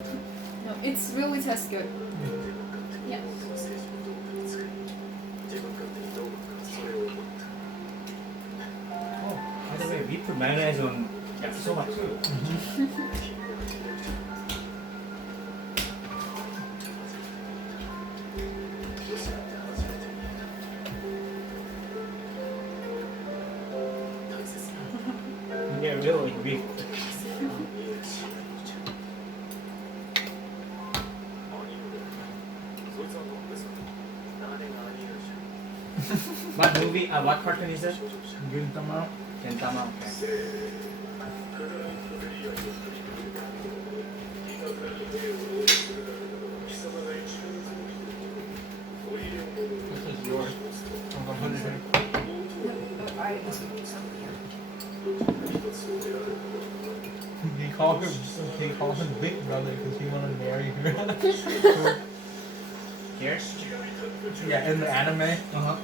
No, it's really tastes good. Yeah. Oh, by the way, we put mayonnaise on yakisoba too. Yeah, really big. What movie? What cartoon is it? Gintama. Gintama. Okay. This is yours. I'm gonna put it in. He called him Big Brother because he wanted to marry her. Here? Yeah, in the anime, Uh-huh.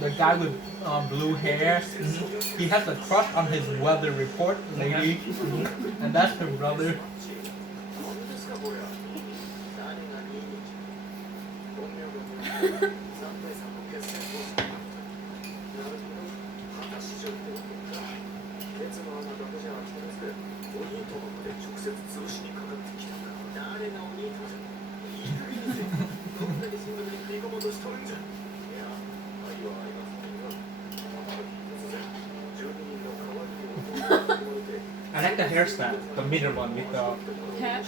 the guy with blue hair, he has a crush on his weather report lady, and that's her brother. I like the hairstyle, the middle one with the Hat?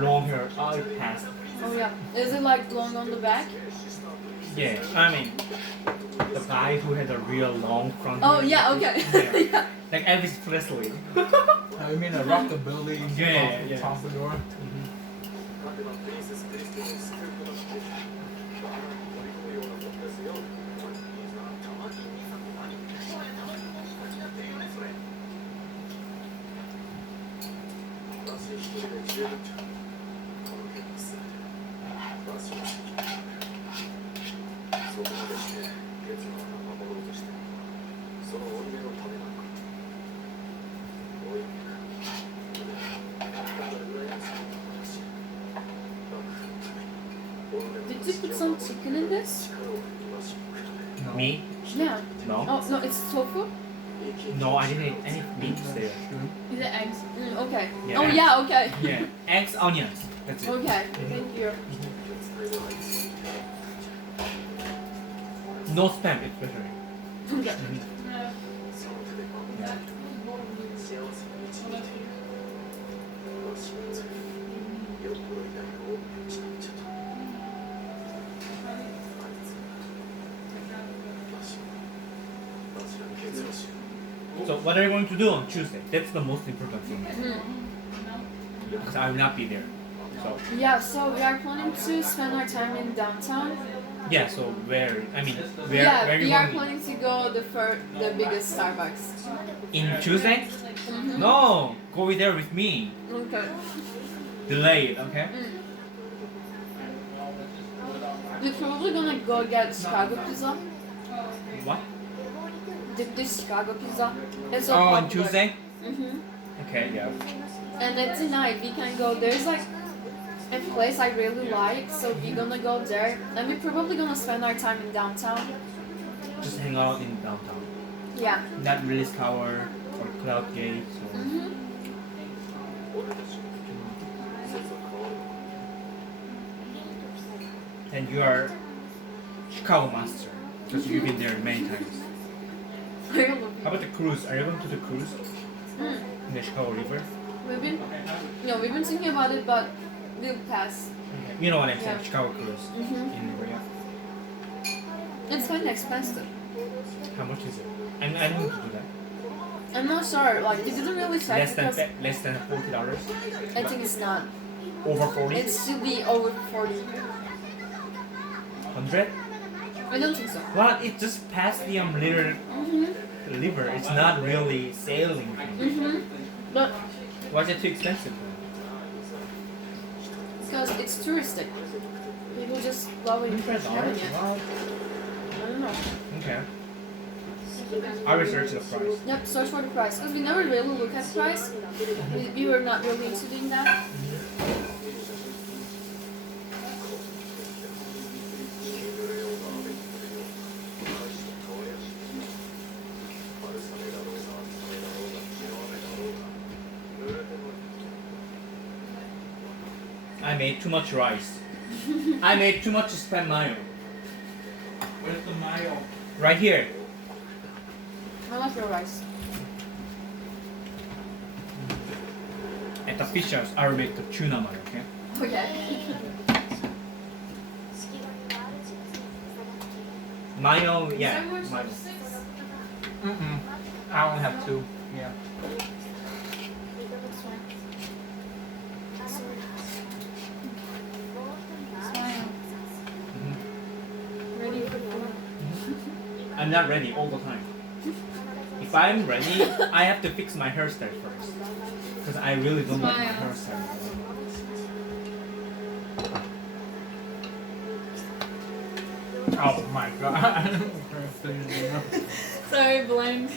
long hair. Oh, it passed. Oh yeah. Is it like long on the back? Yeah, I mean, the guy who had a real long front Oh hair. yeah, okay. Yeah. Yeah. Like Elvis Presley. I mean a rockabilly Yeah. pompadour. Did you put some chicken in this? Me? Yeah. No. Oh no, it's tofu? No, I didn't eat any meat there. Is it eggs? Okay. Yeah, Oh eggs. yeah, okay. Yeah, eggs, onions. That's it. Okay, thank you. No spam, especially. Okay. Yeah. So what are you going to do on Tuesday? That's the most important thing. Because I will not be there. So Yeah, so we are planning to spend our time in downtown. yeah, so where? I mean, where? Yeah, where you we are going? planning to go the biggest Starbucks. In Tuesday? Mhm. No, go there with me. Okay. Delayed, okay? We're probably gonna go get Chicago pizza. What? Dip dish Chicago pizza. It's so Oh, on popular. Tuesday? Mhm. Okay, yeah. And then tonight we can go. There's like a place I really like, so we're gonna go there. And we're probably gonna spend our time in downtown. Just hang out in downtown. Yeah. Not Release Tower or Cloud Gate. So. Mhm. And you are Chicago master because you've been there many times. How about the cruise? Are you going to the cruise in the Chicago River? We've been thinking about it, but we'll pass. You know what I'm saying? Yeah. Chicago cruise Mhm. in River. It's kind of expensive. How much is it? I'm going to do that. I'm not sure. Like, we didn't really check because Less than $40. I think it's not. Over 40. It should be over 40. 100. I don't think so. Well, it just passed the little Mhm. river. It's not really sailing. Mhm. But Why is it too expensive? because it's touristic, people just love it. $100. Having it. Wow. I don't know. Okay. I research the price. Yep, search for the price because we never really look at price. We were not really into doing that. I made too much rice. I made too much spam mayo. Where's the mayo? Right here. I like your rice. And the fishes, I'll make the tuna mayo, okay? Okay. Mayo, So yeah. much Mayo. lipsticks? Mm-mm. I only have 2. Yeah. This one. Smile. Mhm. Ready for dinner. I'm not ready all the time. If I'm ready, I have to fix my hairstyle first. Because I really don't like my Smile. hairstyle. Oh my god. Sorry, blank.